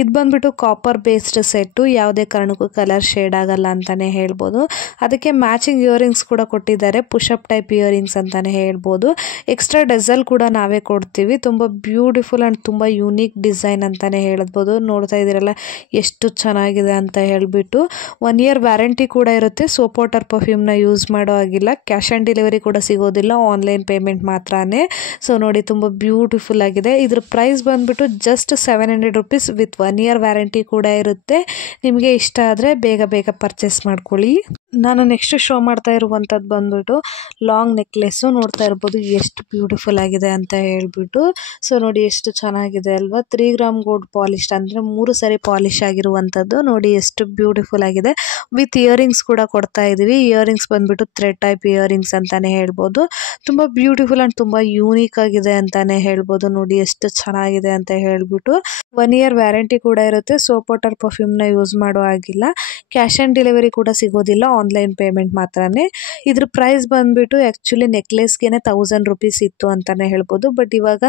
ಇದು ಬಂದ್ಬಿಟ್ಟು ಕಾಪರ್ ಬೇಸ್ಡ್ ಸೆಟ್ಟು, ಯಾವುದೇ ಕಾರಣಕ್ಕೂ ಕಲರ್ ಶೇಡ್ ಆಗಲ್ಲ ಅಂತಲೇ ಹೇಳ್ಬೋದು. ಅದಕ್ಕೆ ಮ್ಯಾಚಿಂಗ್ ಇಯರಿಂಗ್ಸ್ ಕೂಡ ಕೊಟ್ಟಿದ್ದಾರೆ, ಪುಷಪ್ ಟೈಪ್ ಇಯರಿಂಗ್ಸ್ ಅಂತಲೇ ಹೇಳ್ಬೋದು. ಎಕ್ಸ್ಟ್ರಾ ಡೆಸಲ್ ಕೂಡ ನಾವೇ ಕೊಡ್ತೀವಿ. ತುಂಬ ಬ್ಯೂಟಿಫುಲ್ ಆ್ಯಂಡ್ ತುಂಬ ಯೂನಿಕ್ ಡಿಸೈನ್ ಅಂತಲೇ ಹೇಳ್ಬೋದು. ನೋಡ್ತಾ ಇದ್ದೀರಲ್ಲ ಎಷ್ಟು ಚೆನ್ನಾಗಿದೆ ಅಂತ ಹೇಳ್ಬಿಟ್ಟು. 1 year ವ್ಯಾರಂಟಿ ಕೂಡ ಇರುತ್ತೆ. ಸೋಪ್ ವಾಟರ್ ಪರ್ಫ್ಯೂಮ್ನ ಯೂಸ್ ಮಾಡೋ ಆಗಿಲ್ಲ. ಕ್ಯಾಶ್ ಆನ್ ಡೆಲಿವರಿ ಕೂಡ ಸಿಗೋದಿಲ್ಲ, ಆನ್ಲೈನ್ ಪೇಮೆಂಟ್ ಮಾತ್ರನೇ. ಸೊ ನೋಡಿ ತುಂಬ ಬ್ಯೂಟಿಫುಲ್ ಆಗಿದೆ. ಇದ್ರ ಪ್ರೈಸ್ ಬಂದ್ಬಿಟ್ಟು just 700 rupees. With 1 year warranty ಕೂಡ ಇರುತ್ತೆ. ನಿಮಗೆ ಇಷ್ಟ ಆದರೆ ಬೇಗ ಬೇಗ ಪರ್ಚೇಸ್ ಮಾಡ್ಕೊಳ್ಳಿ. ನಾನು ನೆಕ್ಸ್ಟ್ ಶೋ ಮಾಡ್ತಾ ಇರುವಂಥದ್ದು ಬಂದ್ಬಿಟ್ಟು ಲಾಂಗ್ ನೆಕ್ಲೆಸ್ಸು. ನೋಡ್ತಾ ಇರ್ಬೋದು ಎಷ್ಟು ಬ್ಯೂಟಿಫುಲ್ ಆಗಿದೆ ಅಂತ ಹೇಳ್ಬಿಟ್ಟು. ಸೊ ನೋಡಿ ಎಷ್ಟು ಚೆನ್ನಾಗಿದೆ ಅಲ್ವಾ. 3 ಗ್ರಾಮ್ ಗೋಲ್ಡ್ ಪಾಲಿಶ್ಡ್, ಅಂದರೆ 3 ಸರಿ ಪಾಲಿಶ್ ಆಗಿರುವಂಥದ್ದು. ನೋಡಿ ಎಷ್ಟು ಬ್ಯೂಟಿಫುಲ್ ಆಗಿದೆ. ವಿತ್ ಇಯರಿಂಗ್ಸ್ ಕೂಡ ಕೊಡ್ತಾ ಇದ್ದೀವಿ. ಇಯರಿಂಗ್ಸ್ ಬಂದ್ಬಿಟ್ಟು ಥ್ರೆಡ್ ಟೈಪ್ ಇಯರಿಂಗ್ಸ್ ಅಂತಲೇ ಹೇಳ್ಬೋದು. ತುಂಬ ಬ್ಯೂಟಿಫುಲ್ ಆ್ಯಂಡ್ ತುಂಬ ಯೂನಿಕ್ ಆಗಿದೆ ಅಂತಲೇ ಹೇಳ್ಬೋದು. ನೋಡಿ ಎಷ್ಟು ಚೆನ್ನಾಗಿದೆ ಅಂತ ಹೇಳ್ಬಿಟ್ಟು. 1 year ವ್ಯಾರಂಟಿ ಕೂಡ ಇರುತ್ತೆ. ಸೋಪ್ ವಾಟರ್ ಪರ್ಫ್ಯೂಮ್ನ ಯೂಸ್ ಮಾಡೋ ಆಗಿಲ್ಲ. ಕ್ಯಾಶ್ ಆನ್ ಡೆಲಿವರಿ ಕೂಡ ಸಿಗೋದಿಲ್ಲ, ಆನ್ಲೈನ್ ಪೇಮೆಂಟ್ ಮಾತ್ರನೇ. ಇದ್ರ ಪ್ರೈಸ್ ಬಂದ್ಬಿಟ್ಟು ಆ್ಯಕ್ಚುಲಿ ನೆಕ್ಲೆಸ್ಗೆ 1000 ರುಪೀಸ್ ಇತ್ತು ಅಂತಲೇ ಹೇಳ್ಬೋದು. ಬಟ್ ಇವಾಗ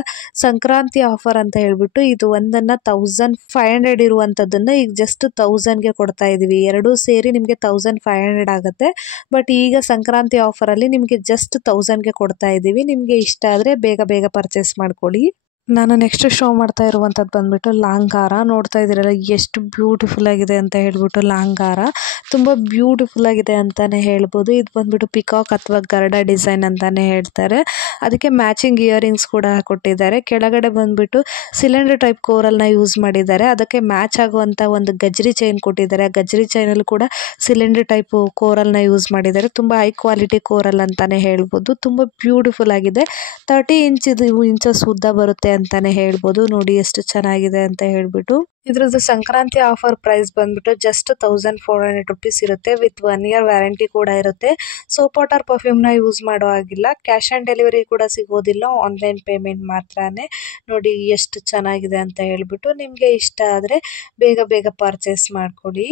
ಸಂಕ್ರಾಂತಿ ಆಫರ್ ಅಂತ ಹೇಳ್ಬಿಟ್ಟು ಇದು ಒಂದನ್ನು 1500 ಇರುವಂಥದ್ದನ್ನು ಈಗ ಜಸ್ಟ್ 1000ಗೆ ಕೊಡ್ತಾ ಇದ್ದೀವಿ. ಎರಡೂ ಸೇರಿ ನಿಮಗೆ 1500 ಆಗುತ್ತೆ. ಬಟ್ ಈಗ ಸಂಕ್ರಾಂತಿ ಆಫರಲ್ಲಿ ನಿಮಗೆ ಜಸ್ಟ್ 1000ಗೆ ಕೊಡ್ತಾ ಇದ್ದೀವಿ. ನಿಮಗೆ ಇಷ್ಟ ಆದರೆ ಬೇಗ ಬೇಗ ಪರ್ಚೇಸ್ ಮಾಡ್ಕೊಳ್ಳಿ. ನಾನು ನೆಕ್ಸ್ಟ್ ಶೋ ಮಾಡ್ತಾ ಇರುವಂಥದ್ದು ಬಂದ್ಬಿಟ್ಟು ಲಾಂಗ್ ಹಾರ. ನೋಡ್ತಾ ಇದ್ದೀರಲ್ಲ ಎಷ್ಟು ಬ್ಯೂಟಿಫುಲ್ ಆಗಿದೆ ಅಂತ ಹೇಳ್ಬಿಟ್ಟು. ಲಾಂಗ್ ಹಾರ ತುಂಬ ಬ್ಯೂಟಿಫುಲ್ ಆಗಿದೆ ಅಂತಲೇ ಹೇಳ್ಬೋದು. ಇದು ಬಂದ್ಬಿಟ್ಟು ಪಿಕಾಕ್ ಅಥವಾ ಗರುಡ ಡಿಸೈನ್ ಅಂತಲೇ ಹೇಳ್ತಾರೆ. ಅದಕ್ಕೆ ಮ್ಯಾಚಿಂಗ್ ಇಯರಿಂಗ್ಸ್ ಕೂಡ ಕೊಟ್ಟಿದ್ದಾರೆ. ಕೆಳಗಡೆ ಬಂದ್ಬಿಟ್ಟು ಸಿಲಿಂಡರ್ ಟೈಪ್ ಕೋರಲ್ನ ಯೂಸ್ ಮಾಡಿದ್ದಾರೆ. ಅದಕ್ಕೆ ಮ್ಯಾಚ್ ಆಗುವಂಥ ಒಂದು ಗಜ್ರಿ ಚೈನ್ ಕೊಟ್ಟಿದ್ದಾರೆ. ಆ ಗಜ್ರಿ ಚೈನಲ್ಲಿ ಕೂಡ ಸಿಲಿಂಡರ್ ಟೈಪ್ ಕೋರಲ್ನ ಯೂಸ್ ಮಾಡಿದ್ದಾರೆ. ತುಂಬ ಹೈ ಕ್ವಾಲಿಟಿ ಕೋರಲ್ ಅಂತಲೇ ಹೇಳ್ಬೋದು. ತುಂಬ ಬ್ಯೂಟಿಫುಲ್ ಆಗಿದೆ. 30 ಇಂಚಸ್ ಉದ್ದ ಬರುತ್ತೆ ಅಂತಾನೆ ಹೇಳ್ಬೋದು. ನೋಡಿ ಎಷ್ಟು ಚೆನ್ನಾಗಿದೆ ಅಂತ ಹೇಳ್ಬಿಟ್ಟು. ಇದ್ರದ್ದು ಸಂಕ್ರಾಂತಿ ಆಫರ್ ಪ್ರೈಸ್ ಬಂದ್ಬಿಟ್ಟು ಜಸ್ಟ್ 1400 rupees ಇರುತ್ತೆ. ವಿತ್ 1 year ವ್ಯಾರಂಟಿ ಕೂಡ ಇರುತ್ತೆ. ಸೋಪ್ ವಾಟರ್ ಪರ್ಫ್ಯೂಮ್ನ ಯೂಸ್ ಮಾಡೋ ಆಗಿಲ್ಲ. ಕ್ಯಾಶ್ ಆನ್ ಡೆಲಿವರಿ ಕೂಡ ಸಿಗೋದಿಲ್ಲ, ಆನ್ಲೈನ್ ಪೇಮೆಂಟ್ ಮಾತ್ರನೇ. ನೋಡಿ ಎಷ್ಟು ಚೆನ್ನಾಗಿದೆ ಅಂತ ಹೇಳ್ಬಿಟ್ಟು. ನಿಮಗೆ ಇಷ್ಟ ಆದರೆ ಬೇಗ ಬೇಗ ಪರ್ಚೇಸ್ ಮಾಡ್ಕೊಳ್ಳಿ.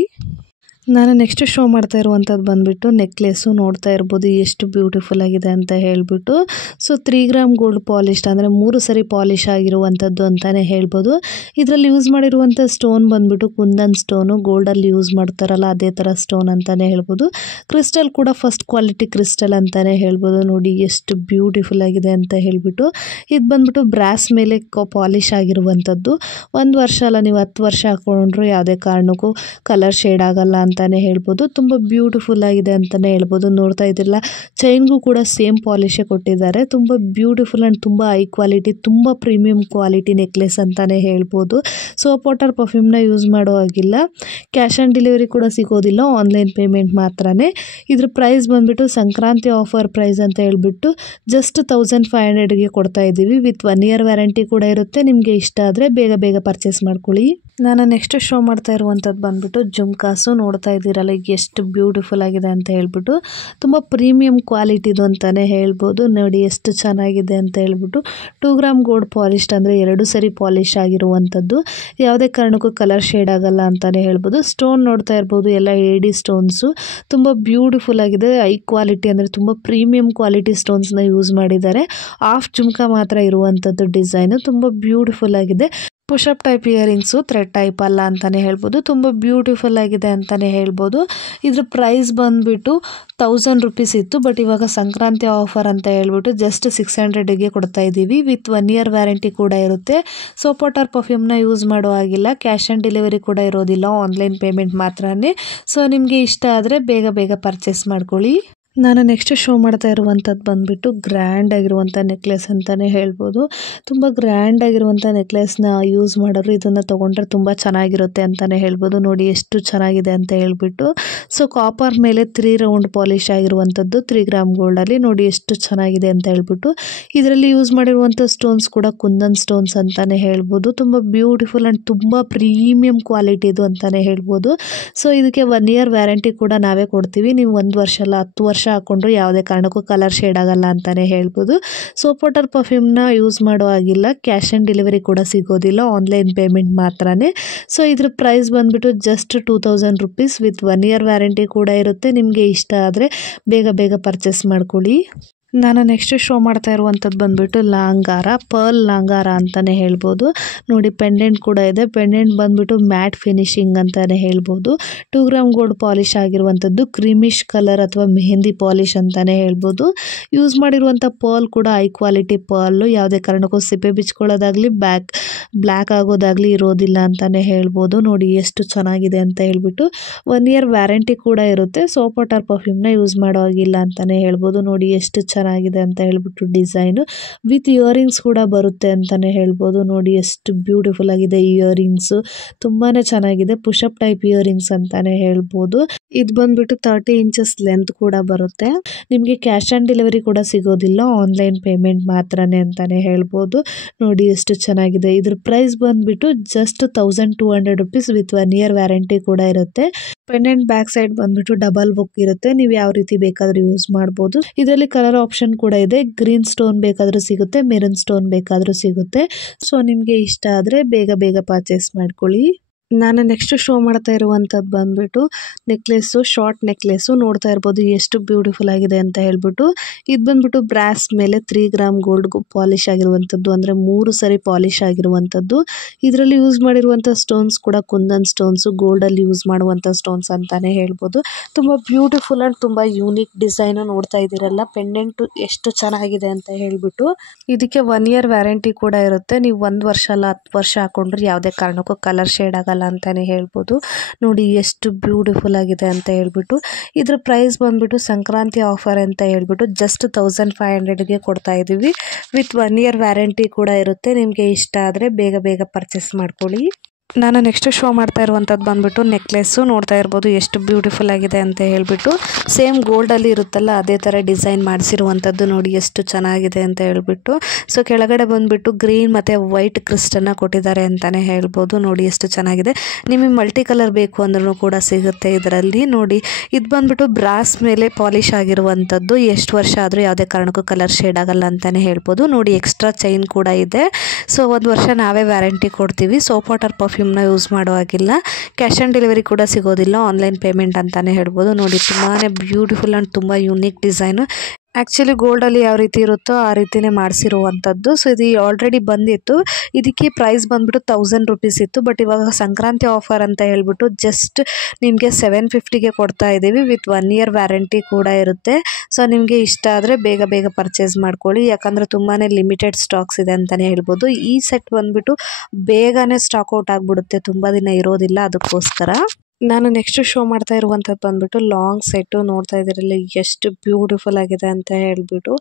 ನಾನು ನೆಕ್ಸ್ಟ್ ಶೋ ಮಾಡ್ತಾ ಇರುವಂಥದ್ದು ಬಂದುಬಿಟ್ಟು ನೆಕ್ಲೆಸ್ಸು. ನೋಡ್ತಾ ಇರ್ಬೋದು ಎಷ್ಟು ಬ್ಯೂಟಿಫುಲ್ ಆಗಿದೆ ಅಂತ ಹೇಳ್ಬಿಟ್ಟು. ಸೊ 3 ಗ್ರಾಮ್ ಗೋಲ್ಡ್ ಪಾಲಿಶ್ಡ್ ಅಂದರೆ 3 ಸರಿ ಪಾಲಿಶ್ ಆಗಿರುವಂಥದ್ದು ಅಂತಲೇ ಹೇಳ್ಬೋದು. ಇದರಲ್ಲಿ ಯೂಸ್ ಮಾಡಿರುವಂಥ ಸ್ಟೋನ್ ಬಂದುಬಿಟ್ಟು ಕುಂದನ್ ಸ್ಟೋನು. ಗೋಲ್ಡಲ್ಲಿ ಯೂಸ್ ಮಾಡ್ತಾರಲ್ಲ ಅದೇ ಥರ ಸ್ಟೋನ್ ಅಂತಲೇ ಹೇಳ್ಬೋದು. ಕ್ರಿಸ್ಟಲ್ ಕೂಡ ಫಸ್ಟ್ ಕ್ವಾಲಿಟಿ ಕ್ರಿಸ್ಟಲ್ ಅಂತಲೇ ಹೇಳ್ಬೋದು. ನೋಡಿ ಎಷ್ಟು ಬ್ಯೂಟಿಫುಲ್ ಆಗಿದೆ ಅಂತ ಹೇಳ್ಬಿಟ್ಟು. ಇದು ಬಂದುಬಿಟ್ಟು ಬ್ರಾಸ್ ಮೇಲೆ ಪಾಲಿಶ್ ಆಗಿರುವಂಥದ್ದು. 1 ವರ್ಷ ಅಲ್ಲ, ನೀವು 10 ವರ್ಷ ಹಾಕೊಂಡ್ರು ಯಾವುದೇ ಕಾರಣಕ್ಕೂ ಕಲರ್ ಶೇಡ್ ಆಗಲ್ಲ ಅಂತಾನೆ ಹೇಳ್ಬೋದು. ತುಂಬ ಬ್ಯೂಟಿಫುಲ್ ಆಗಿದೆ ಅಂತಾನೆ ಹೇಳ್ಬೋದು. ನೋಡ್ತಾ ಇದ್ದಿಲ್ಲ, ಚೈನ್ಗೂ ಕೂಡ ಸೇಮ್ ಪಾಲಿಶೇ ಕೊಟ್ಟಿದ್ದಾರೆ. ತುಂಬ ಬ್ಯೂಟಿಫುಲ್ ಆ್ಯಂಡ್ ತುಂಬ ಹೈ ಕ್ವಾಲಿಟಿ, ತುಂಬ ಪ್ರೀಮಿಯಂ ಕ್ವಾಲಿಟಿ ನೆಕ್ಲೆಸ್ ಅಂತಾನೆ ಹೇಳ್ಬೋದು. ಸೋಪ್ ವಾಟರ್ ಪರ್ಫ್ಯೂಮ್ನ ಯೂಸ್ ಮಾಡೋ ಆಗಿಲ್ಲ. ಕ್ಯಾಶ್ ಆನ್ ಡೆಲಿವರಿ ಕೂಡ ಸಿಗೋದಿಲ್ಲ, ಆನ್ಲೈನ್ ಪೇಮೆಂಟ್ ಮಾತ್ರನೇ. ಇದ್ರ ಪ್ರೈಸ್ ಬಂದುಬಿಟ್ಟು ಸಂಕ್ರಾಂತಿ ಆಫರ್ ಪ್ರೈಸ್ ಅಂತ ಹೇಳ್ಬಿಟ್ಟು ಜಸ್ಟ್ 1500ಗೆ ಕೊಡ್ತಾ ಇದ್ದೀವಿ. ವಿತ್ 1 year ವ್ಯಾರಂಟಿ ಕೂಡ ಇರುತ್ತೆ. ನಿಮಗೆ ಇಷ್ಟ ಆದರೆ ಬೇಗ ಬೇಗ ಪರ್ಚೇಸ್ ಮಾಡ್ಕೊಳ್ಳಿ. ನಾನು ನೆಕ್ಸ್ಟ್ ಶೋ ಮಾಡ್ತಾ ಇರುವಂಥದ್ದು ಬಂದುಬಿಟ್ಟು ಜುಮ್ಕಾಸು. ನೋಡ್ತಾ ಇದ್ದೀರಲ್ಲ ಎಷ್ಟು ಬ್ಯೂಟಿಫುಲ್ ಆಗಿದೆ ಅಂತ ಹೇಳ್ಬಿಟ್ಟು. ತುಂಬ ಪ್ರೀಮಿಯಂ ಕ್ವಾಲಿಟಿದು ಅಂತಲೇ ಹೇಳ್ಬೋದು. ನೋಡಿ ಎಷ್ಟು ಚೆನ್ನಾಗಿದೆ ಅಂತ ಹೇಳ್ಬಿಟ್ಟು. 2 ಗ್ರಾಮ್ ಗೋಲ್ಡ್ ಪಾಲಿಶ್ಡ್ ಅಂದರೆ 2 ಸರಿ ಪಾಲಿಶ್ ಆಗಿರುವಂಥದ್ದು. ಯಾವುದೇ ಕಾರಣಕ್ಕೂ ಕಲರ್ ಶೇಡ್ ಆಗಲ್ಲ ಅಂತಲೇ ಹೇಳ್ಬೋದು. ಸ್ಟೋನ್ ನೋಡ್ತಾ ಇರ್ಬೋದು, ಎಲ್ಲ ಏಡಿ ಸ್ಟೋನ್ಸು. ತುಂಬ ಬ್ಯೂಟಿಫುಲ್ ಆಗಿದೆ. ಹೈ ಕ್ವಾಲಿಟಿ ಅಂದರೆ ತುಂಬ ಪ್ರೀಮಿಯಂ ಕ್ವಾಲಿಟಿ ಸ್ಟೋನ್ಸ್ನ ಯೂಸ್ ಮಾಡಿದ್ದಾರೆ. ಹಾಫ್ ಜುಮ್ಕಾ ಮಾತ್ರ ಇರುವಂಥದ್ದು ಡಿಸೈನು. ತುಂಬ ಬ್ಯೂಟಿಫುಲ್ ಆಗಿದೆ. Push-up type earrings, thread type ಅಲ್ಲ ಅಂತಲೇ ಹೇಳ್ಬೋದು. ತುಂಬ ಬ್ಯೂಟಿಫುಲ್ ಆಗಿದೆ ಅಂತಲೇ ಹೇಳ್ಬೋದು. ಇದ್ರ ಪ್ರೈಸ್ ಬಂದುಬಿಟ್ಟು 1000 rupees ಇತ್ತು. ಬಟ್ ಇವಾಗ ಸಂಕ್ರಾಂತಿ ಆಫರ್ ಅಂತ ಹೇಳ್ಬಿಟ್ಟು ಜಸ್ಟ್ 600ಗೆ ಕೊಡ್ತಾ ಇದ್ದೀವಿ. ವಿತ್ 1 year ವ್ಯಾರಂಟಿ ಕೂಡ ಇರುತ್ತೆ. ಸೋಪ್ ವಾಟರ್ ಪರ್ಫ್ಯೂಮ್ನ ಯೂಸ್ ಮಾಡೋ ಆಗಿಲ್ಲ. ಕ್ಯಾಶ್ ಆನ್ ಡೆಲಿವರಿ ಕೂಡ ಇರೋದಿಲ್ಲ, ಆನ್ಲೈನ್ ಪೇಮೆಂಟ್ ಮಾತ್ರನೇ. ಸೊ ನಿಮಗೆ ಇಷ್ಟ ಆದರೆ ಬೇಗ ಬೇಗ ಪರ್ಚೇಸ್ ಮಾಡ್ಕೊಳ್ಳಿ. ನಾನು ನೆಕ್ಸ್ಟ್ ಶೋ ಮಾಡ್ತಾ ಇರುವಂಥದ್ದು ಬಂದುಬಿಟ್ಟು ಗ್ರ್ಯಾಂಡ್ ಆಗಿರುವಂಥ ನೆಕ್ಲೆಸ್ ಅಂತಲೇ ಹೇಳ್ಬೋದು. ತುಂಬ ಗ್ರ್ಯಾಂಡ್ ಆಗಿರುವಂಥ ನೆಕ್ಲೆಸ್ನ ಯೂಸ್ ಮಾಡೋರು ಇದನ್ನು ತೊಗೊಂಡ್ರೆ ತುಂಬ ಚೆನ್ನಾಗಿರುತ್ತೆ ಅಂತಲೇ ಹೇಳ್ಬೋದು. ನೋಡಿ ಎಷ್ಟು ಚೆನ್ನಾಗಿದೆ ಅಂತ ಹೇಳ್ಬಿಟ್ಟು. ಸೊ ಕಾಪರ್ ಮೇಲೆ 3 ರೌಂಡ್ ಪಾಲಿಶ್ ಆಗಿರುವಂಥದ್ದು 3 ಗ್ರಾಮ್ ಗೋಲ್ಡಲ್ಲಿ. ನೋಡಿ ಎಷ್ಟು ಚೆನ್ನಾಗಿದೆ ಅಂತ ಹೇಳ್ಬಿಟ್ಟು. ಇದರಲ್ಲಿ ಯೂಸ್ ಮಾಡಿರುವಂಥ ಸ್ಟೋನ್ಸ್ ಕೂಡ ಕುಂದನ್ ಸ್ಟೋನ್ಸ್ ಅಂತಲೇ ಹೇಳ್ಬೋದು. ತುಂಬ ಬ್ಯೂಟಿಫುಲ್ ಆ್ಯಂಡ್ ತುಂಬ ಪ್ರೀಮಿಯಂ ಕ್ವಾಲಿಟಿದು ಅಂತಲೇ ಹೇಳ್ಬೋದು. ಸೊ ಇದಕ್ಕೆ 1 year ವ್ಯಾರಂಟಿ ಕೂಡ ನಾವೇ ಕೊಡ್ತೀವಿ. ನೀವು 1 ವರ್ಷ ಅಲ್ಲ 10 ವರ್ಷ ಹಾಕೊಂಡ್ರು ಯಾವುದೇ ಕಾರಣಕ್ಕೂ ಕಲರ್ ಶೇಡ್ ಆಗಲ್ಲ ಅಂತಾನೆ ಹೇಳ್ಬೋದು. ಸೋಪ್ ವಾಟರ್ ಪರ್ಫ್ಯೂಮ್ನ ಯೂಸ್ ಮಾಡೋ ಆಗಿಲ್ಲ. ಕ್ಯಾಶ್ ಆನ್ ಡೆಲಿವರಿ ಕೂಡ ಸಿಗೋದಿಲ್ಲ, ಆನ್ಲೈನ್ ಪೇಮೆಂಟ್ ಮಾತ್ರನೇ. ಸೊ ಇದ್ರ ಪ್ರೈಸ್ ಬಂದುಬಿಟ್ಟು just 2000 rupees. With 1 year warranty ಕೂಡ ಇರುತ್ತೆ. ನಿಮಗೆ ಇಷ್ಟ ಆದರೆ ಬೇಗ ಬೇಗ ಪರ್ಚೇಸ್ ಮಾಡ್ಕೊಳ್ಳಿ. ನಾನು ನೆಕ್ಸ್ಟ್ ಶೋ ಮಾಡ್ತಾ ಇರುವಂಥದ್ದು ಬಂದುಬಿಟ್ಟು ಲಾಂಗಾರ, ಪರ್ಲ್ ಲಾಂಗಾರ ಅಂತಲೇ ಹೇಳ್ಬೋದು. ನೋಡಿ ಪೆಂಡೆಂಟ್ ಕೂಡ ಇದೆ. ಪೆಂಡೆಂಟ್ ಬಂದುಬಿಟ್ಟು ಮ್ಯಾಟ್ ಫಿನಿಶಿಂಗ್ ಅಂತಲೇ ಹೇಳ್ಬೋದು. 2 ಗ್ರಾಮ್ ಗೋಲ್ಡ್ ಪಾಲಿಶ್ ಆಗಿರುವಂಥದ್ದು. ಕ್ರೀಮಿಶ್ ಕಲರ್ ಅಥವಾ ಮೆಹಂದಿ ಪಾಲಿಶ್ ಅಂತಲೇ ಹೇಳ್ಬೋದು. ಯೂಸ್ ಮಾಡಿರುವಂಥ ಪರ್ಲ್ ಕೂಡ ಹೈ ಕ್ವಾಲಿಟಿ ಪರ್ಲು. ಯಾವುದೇ ಕಾರಣಕ್ಕೂ ಸಿಪ್ಪೆ ಬಿಚ್ಕೊಳ್ಳೋದಾಗಲಿ ಬ್ಲ್ಯಾಕ್ ಆಗೋದಾಗಲಿ ಇರೋದಿಲ್ಲ ಅಂತಲೇ ಹೇಳ್ಬೋದು. ನೋಡಿ ಎಷ್ಟು ಚೆನ್ನಾಗಿದೆ ಅಂತ ಹೇಳ್ಬಿಟ್ಟು. 1 year ವ್ಯಾರಂಟಿ ಕೂಡ ಇರುತ್ತೆ. ಸೋಪ್ ವಾಟರ್ ಪರ್ಫ್ಯೂಮ್ನ ಯೂಸ್ ಮಾಡೋ ಆಗಿಲ್ಲ ಅಂತಲೇ ಹೇಳ್ಬೋದು. ನೋಡಿ ಎಷ್ಟು ಚೆನ್ನಾಗಿದೆ ಅಂತ ಹೇಳ್ಬಿಟ್ಟು ಡಿಸೈನು. ವಿತ್ ಇಯರಿಂಗ್ಸ್ ಕೂಡ ಬರುತ್ತೆ ಅಂತಲೇ ಹೇಳ್ಬೋದು. ನೋಡಿ ಎಷ್ಟು ಬ್ಯೂಟಿಫುಲ್ ಆಗಿದೆ ಇಯರಿಂಗ್ಸು. ತುಂಬಾ ಚೆನ್ನಾಗಿದೆ. ಪುಷಪ್ ಟೈಪ್ ಇಯರಿಂಗ್ಸ್ ಅಂತಲೇ ಹೇಳ್ಬೋದು. ಇದು ಬಂದುಬಿಟ್ಟು 30 inches ಲೆಂತ್ ಕೂಡ ಬರುತ್ತೆ. ನಿಮಗೆ ಕ್ಯಾಶ್ ಆನ್ ಡೆಲಿವರಿ ಕೂಡ ಸಿಗೋದಿಲ್ಲ, ಆನ್ಲೈನ್ ಪೇಮೆಂಟ್ ಮಾತ್ರನೇ ಅಂತಲೇ ಹೇಳ್ಬೋದು. ನೋಡಿ ಎಷ್ಟು ಚೆನ್ನಾಗಿದೆ. ಇದ್ರ ಪ್ರೈಸ್ ಬಂದುಬಿಟ್ಟು just 1200 rupees. With 1 year warranty ಕೂಡ ಇರುತ್ತೆ. ಪೆಂಡೆಂಟ್ ಬ್ಯಾಕ್ ಸೈಡ್ ಬಂದುಬಿಟ್ಟು ಡಬಲ್ ಬುಕ್ ಇರುತ್ತೆ. ನೀವು ಯಾವ ರೀತಿ ಬೇಕಾದರೂ ಯೂಸ್ ಮಾಡ್ಬೋದು. ಇದರಲ್ಲಿ ಕಲರ್ ಆಪ್ಷನ್ ಕೂಡ ಇದೆ. ಗ್ರೀನ್ ಸ್ಟೋನ್ ಬೇಕಾದರೂ ಸಿಗುತ್ತೆ, ಮೆರೂನ್ ಸ್ಟೋನ್ ಬೇಕಾದರೂ ಸಿಗುತ್ತೆ. ಸೊ ನಿಮಗೆ ಇಷ್ಟ ಆದರೆ ಬೇಗ ಬೇಗ ಪರ್ಚೇಸ್ ಮಾಡ್ಕೊಳ್ಳಿ. ನಾನು ನೆಕ್ಸ್ಟ್ ಶೋ ಮಾಡ್ತಾ ಇರುವಂಥದ್ದು ಬಂದುಬಿಟ್ಟು ನೆಕ್ಲೆಸ್ಸು, ಶಾರ್ಟ್ ನೆಕ್ಲೆಸ್ಸು. ನೋಡ್ತಾ ಇರ್ಬೋದು ಎಷ್ಟು ಬ್ಯೂಟಿಫುಲ್ ಆಗಿದೆ ಅಂತ ಹೇಳ್ಬಿಟ್ಟು. ಇದು ಬಂದುಬಿಟ್ಟು ಬ್ರಾಸ್ ಮೇಲೆ 3 ಗ್ರಾಮ್ ಗೋಲ್ಡ್ ಪಾಲಿಶ್ ಆಗಿರುವಂಥದ್ದು, ಅಂದರೆ 3 ಸರಿ ಪಾಲಿಶ್ ಆಗಿರುವಂಥದ್ದು. ಇದರಲ್ಲಿ ಯೂಸ್ ಮಾಡಿರುವಂಥ ಸ್ಟೋನ್ಸ್ ಕೂಡ ಕುಂದನ್ ಸ್ಟೋನ್ಸು, ಗೋಲ್ಡಲ್ಲಿ ಯೂಸ್ ಮಾಡುವಂಥ ಸ್ಟೋನ್ಸ್ ಅಂತಲೇ ಹೇಳ್ಬೋದು. ತುಂಬ ಬ್ಯೂಟಿಫುಲ್ ಆ್ಯಂಡ್ ತುಂಬ ಯೂನಿಕ್ ಡಿಸೈನು. ನೋಡ್ತಾ ಇದ್ದೀರಲ್ಲ ಪೆಂಡೆಂಟು ಎಷ್ಟು ಚೆನ್ನಾಗಿದೆ ಅಂತ ಹೇಳ್ಬಿಟ್ಟು. ಇದಕ್ಕೆ 1 year ವ್ಯಾರಂಟಿ ಕೂಡ ಇರುತ್ತೆ. ನೀವು 1 ವರ್ಷ ಅಲ್ಲ 10 ವರ್ಷ ಹಾಕೊಂಡ್ರೆ ಯಾವುದೇ ಕಾರಣಕ್ಕೂ ಕಲರ್ ಶೇಡ್ ಆಗಲ್ಲ ಅಂತಾನೆ ಹೇಳ್ಬೋದು. ನೋಡಿ ಎಷ್ಟು ಬ್ಯೂಟಿಫುಲ್ ಆಗಿದೆ ಅಂತ ಹೇಳ್ಬಿಟ್ಟು. ಇದ್ರ ಪ್ರೈಸ್ ಬಂದ್ಬಿಟ್ಟು ಸಂಕ್ರಾಂತಿ ಆಫರ್ ಅಂತ ಹೇಳ್ಬಿಟ್ಟು ಜಸ್ಟ್ 1500ಗೆ ಕೊಡ್ತಾ ಇದ್ದೀವಿ. ವಿತ್ 1 year ವ್ಯಾರಂಟಿ ಕೂಡ ಇರುತ್ತೆ. ನಿಮಗೆ ಇಷ್ಟ ಆದರೆ ಬೇಗ ಬೇಗ ಪರ್ಚೇಸ್ ಮಾಡ್ಕೊಳ್ಳಿ. ನಾನು ನೆಕ್ಸ್ಟ್ ಶೋ ಮಾಡ್ತಾ ಇರುವಂಥದ್ದು ಬಂದುಬಿಟ್ಟು ನೆಕ್ಲೆಸ್ಸು. ನೋಡ್ತಾ ಇರ್ಬೋದು ಎಷ್ಟು ಬ್ಯೂಟಿಫುಲ್ ಆಗಿದೆ ಅಂತ ಹೇಳಿಬಿಟ್ಟು. ಸೇಮ್ ಗೋಲ್ಡಲ್ಲಿ ಇರುತ್ತಲ್ಲ ಅದೇ ಥರ ಡಿಸೈನ್ ಮಾಡಿಸಿರುವಂಥದ್ದು. ನೋಡಿ ಎಷ್ಟು ಚೆನ್ನಾಗಿದೆ ಅಂತ ಹೇಳಿಬಿಟ್ಟು. ಸೊ ಕೆಳಗಡೆ ಬಂದುಬಿಟ್ಟು ಗ್ರೀನ್ ಮತ್ತು ವೈಟ್ ಕ್ರಿಸ್ಟನ್ನು ಕೊಟ್ಟಿದ್ದಾರೆ ಅಂತಲೇ ಹೇಳ್ಬೋದು. ನೋಡಿ ಎಷ್ಟು ಚೆನ್ನಾಗಿದೆ. ನಿಮಗೆ ಮಲ್ಟಿ ಕಲರ್ ಬೇಕು ಅಂದ್ರೂ ಕೂಡ ಸಿಗುತ್ತೆ ಇದರಲ್ಲಿ. ನೋಡಿ ಇದು ಬಂದುಬಿಟ್ಟು ಬ್ರಾಸ್ ಮೇಲೆ ಪಾಲಿಶ್ ಆಗಿರುವಂಥದ್ದು. ಎಷ್ಟು ವರ್ಷ ಆದರೂ ಯಾವುದೇ ಕಾರಣಕ್ಕೂ ಕಲರ್ ಶೇಡ್ ಆಗಲ್ಲ ಅಂತಲೇ ಹೇಳ್ಬೋದು. ನೋಡಿ ಎಕ್ಸ್ಟ್ರಾ ಚೈನ್ ಕೂಡ ಇದೆ. ಸೊ 1 ವರ್ಷ ನಾವೇ ವ್ಯಾರಂಟಿ ಕೊಡ್ತೀವಿ. ಸೋಪ್ ವಾಟರ್ ಪರ್ಫ್ಯೂಮ್ನ ಯೂಸ್ ಮಾಡೋ ಹಾಗಿಲ್ಲ. ಕ್ಯಾಶ್ ಆನ್ ಡೆಲಿವರಿ ಕೂಡ ಸಿಗೋದಿಲ್ಲ, ಆನ್ಲೈನ್ ಪೇಮೆಂಟ್ ಅಂತಲೇ ಹೇಳ್ಬೋದು. ನೋಡಿ ತುಂಬಾ ಬ್ಯೂಟಿಫುಲ್ ಆ್ಯಂಡ್ ತುಂಬ ಯೂನಿಕ್ ಡಿಸೈನು. ಆ್ಯಕ್ಚುಲಿ ಗೋಲ್ಡಲ್ಲಿ ಯಾವ ರೀತಿ ಇರುತ್ತೋ ಆ ರೀತಿಯೇ ಮಾಡಿಸಿರುವಂಥದ್ದು. ಸೊ ಇದು ಆಲ್ರೆಡಿ ಬಂದಿತ್ತು. ಇದಕ್ಕೆ ಪ್ರೈಸ್ ಬಂದುಬಿಟ್ಟು 1000 ರುಪೀಸ್ ಇತ್ತು. ಬಟ್ ಇವಾಗ ಸಂಕ್ರಾಂತಿ ಆಫರ್ ಅಂತ ಹೇಳ್ಬಿಟ್ಟು ಜಸ್ಟ್ ನಿಮಗೆ 750ಗೆ ಕೊಡ್ತಾ ಇದ್ದೀವಿ. ವಿತ್ 1 ಇಯರ್ ವ್ಯಾರಂಟಿ ಕೂಡ ಇರುತ್ತೆ. ಸೊ ನಿಮಗೆ ಇಷ್ಟ ಆದರೆ ಬೇಗ ಬೇಗ ಪರ್ಚೇಸ್ ಮಾಡ್ಕೊಳ್ಳಿ. ಯಾಕಂದರೆ ತುಂಬಾ ಲಿಮಿಟೆಡ್ ಸ್ಟಾಕ್ಸ್ ಇದೆ ಅಂತಲೇ ಹೇಳ್ಬೋದು. ಈ ಸೆಟ್ ಬಂದುಬಿಟ್ಟು ಬೇಗನೆ ಸ್ಟಾಕ್ ಔಟ್ ಆಗಿಬಿಡುತ್ತೆ, ತುಂಬ ದಿನ ಇರೋದಿಲ್ಲ. ಅದಕ್ಕೋಸ್ಕರ ನಾನು ನೆಕ್ಸ್ಟ್ ಶೋ ಮಾಡ್ತಾ ಇರುವಂಥದ್ದು ಬಂದುಬಿಟ್ಟು ಲಾಂಗ್ ಸೆಟ್ಟು. ನೋಡ್ತಾ ಇದ್ದೀರಲ್ಲ ಎಷ್ಟು ಬ್ಯೂಟಿಫುಲ್ ಆಗಿದೆ ಅಂತ ಹೇಳ್ಬಿಟ್ಟು.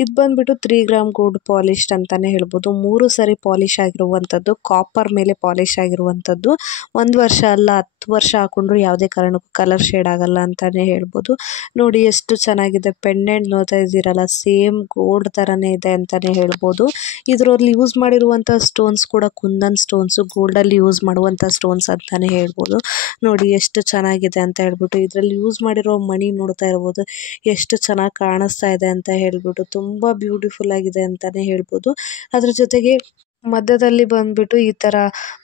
ಇದು ಬಂದುಬಿಟ್ಟು 3 ಗ್ರಾಮ್ ಗೋಲ್ಡ್ ಪಾಲಿಶ್ಡ್ ಅಂತಲೇ ಹೇಳ್ಬೋದು. 3 ಸರಿ ಪಾಲಿಶ್ ಆಗಿರುವಂಥದ್ದು, ಕಾಪರ್ ಮೇಲೆ ಪಾಲಿಶ್ ಆಗಿರುವಂಥದ್ದು. 1 ವರ್ಷ ಅಲ್ಲ 10 ವರ್ಷ ಹಾಕೊಂಡ್ರು ಯಾವುದೇ ಕಾರಣಕ್ಕೂ ಕಲರ್ ಶೇಡ್ ಆಗಲ್ಲ ಅಂತಲೇ ಹೇಳ್ಬೋದು. ನೋಡಿ ಎಷ್ಟು ಚೆನ್ನಾಗಿದೆ. ಪೆಂಡೆಂಟ್ ನೋಡ್ತಾ ಇದ್ದೀರಲ್ಲ ಸೇಮ್ ಗೋಲ್ಡ್ ಥರನೇ ಇದೆ ಅಂತಲೇ ಹೇಳ್ಬೋದು. ಇದರಲ್ಲಿ ಯೂಸ್ ಮಾಡಿರುವಂಥ ಸ್ಟೋನ್ಸ್ ಕೂಡ ಕುಂದನ್ ಸ್ಟೋನ್ಸು, ಗೋಲ್ಡಲ್ಲಿ ಯೂಸ್ ಮಾಡುವಂಥ ಸ್ಟೋನ್ಸ್ ಅಂತಲೇ ಹೇಳ್ಬೋದು. ನೋಡಿ ಎಷ್ಟು ಚೆನ್ನಾಗಿದೆ ಅಂತ ಹೇಳ್ಬಿಟ್ಟು. ಇದರಲ್ಲಿ ಯೂಸ್ ಮಾಡಿರೋ ಮಣಿ ನೋಡ್ತಾ ಇರ್ಬೋದು ಎಷ್ಟು ಚೆನ್ನಾಗಿ ಕಾಣಿಸ್ತಾ ಇದೆ ಅಂತ ಹೇಳ್ಬಿಟ್ಟು. ತುಂಬ ಬ್ಯೂಟಿಫುಲ್ ಆಗಿದೆ ಅಂತಲೇ ಹೇಳ್ಬೋದು. ಅದ್ರ ಜೊತೆಗೆ ಮಧ್ಯದಲ್ಲಿ ಬಂದುಬಿಟ್ಟು ಈ ಥರ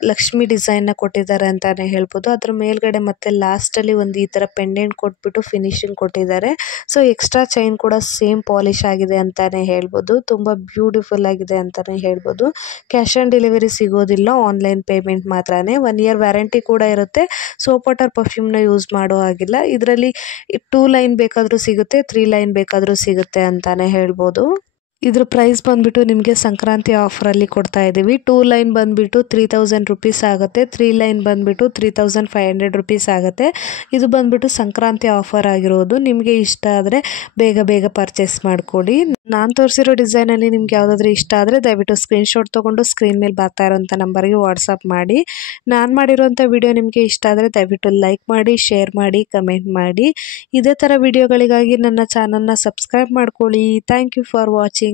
ಲಕ್ಷ್ಮಿ ಡಿಸೈನ್ನ ಕೊಟ್ಟಿದ್ದಾರೆ ಅಂತಲೇ ಹೇಳ್ಬೋದು. ಅದ್ರ ಮೇಲ್ಗಡೆ ಮತ್ತು ಲಾಸ್ಟಲ್ಲಿ ಒಂದು ಈ ಥರ ಪೆಂಡೆಂಟ್ ಕೊಟ್ಬಿಟ್ಟು ಫಿನಿಶಿಂಗ್ ಕೊಟ್ಟಿದ್ದಾರೆ. ಸೊ ಎಕ್ಸ್ಟ್ರಾ ಚೈನ್ ಕೂಡ ಸೇಮ್ ಪಾಲಿಶ್ ಆಗಿದೆ ಅಂತಲೇ ಹೇಳ್ಬೋದು. ತುಂಬ ಬ್ಯೂಟಿಫುಲ್ ಆಗಿದೆ ಅಂತಲೇ ಹೇಳ್ಬೋದು. ಕ್ಯಾಶ್ ಆನ್ ಡೆಲಿವರಿ ಸಿಗೋದಿಲ್ಲ, ಆನ್ಲೈನ್ ಪೇಮೆಂಟ್ ಮಾತ್ರನೇ. 1 ಇಯರ್ ವ್ಯಾರಂಟಿ ಕೂಡ ಇರುತ್ತೆ. ಸೋಪ್ ವಾಟರ್ ಪರ್ಫ್ಯೂಮ್ನ ಯೂಸ್ ಮಾಡೋ ಹಾಗಿಲ್ಲ. ಇದರಲ್ಲಿ 2 ಲೈನ್ ಬೇಕಾದರೂ ಸಿಗುತ್ತೆ, 3 ಲೈನ್ ಬೇಕಾದರೂ ಸಿಗುತ್ತೆ ಅಂತಲೇ ಹೇಳ್ಬೋದು. ಇದ್ರ ಪ್ರೈಸ್ ಬಂದುಬಿಟ್ಟು ನಿಮಗೆ ಸಂಕ್ರಾಂತಿ ಆಫರಲ್ಲಿ ಕೊಡ್ತಾ ಇದ್ದೀವಿ. 2 ಲೈನ್ ಬಂದುಬಿಟ್ಟು 3000 ರುಪೀಸ್ ಆಗುತ್ತೆ, 3 ಲೈನ್ ಬಂದುಬಿಟ್ಟು 3500 ರುಪೀಸ್ ಆಗುತ್ತೆ. ಇದು ಬಂದುಬಿಟ್ಟು ಸಂಕ್ರಾಂತಿ ಆಫರ್ ಆಗಿರೋದು. ನಿಮಗೆ ಇಷ್ಟ ಆದರೆ ಬೇಗ ಬೇಗ ಪರ್ಚೇಸ್ ಮಾಡಿಕೊಡಿ. ನಾನು ತೋರಿಸಿರೋ ಡಿಸೈನಲ್ಲಿ ನಿಮ್ಗೆ ಯಾವುದಾದ್ರೂ ಇಷ್ಟ ಆದರೆ ದಯವಿಟ್ಟು ಸ್ಕ್ರೀನ್ಶಾಟ್ ತೊಗೊಂಡು ಸ್ಕ್ರೀನ್ ಮೇಲೆ ಬರ್ತಾ ಇರೋಂಥ ನಂಬರ್ಗೆ ವಾಟ್ಸಪ್ ಮಾಡಿ. ನಾನು ಮಾಡಿರೋಂಥ ವಿಡಿಯೋ ನಿಮಗೆ ಇಷ್ಟ ಆದರೆ ದಯವಿಟ್ಟು ಲೈಕ್ ಮಾಡಿ, ಶೇರ್ ಮಾಡಿ, ಕಮೆಂಟ್ ಮಾಡಿ. ಇದೇ ಥರ ವಿಡಿಯೋಗಳಿಗಾಗಿ ನನ್ನ ಚಾನಲ್ನ ಸಬ್ಸ್ಕ್ರೈಬ್ ಮಾಡ್ಕೊಳ್ಳಿ. Thank you for watching.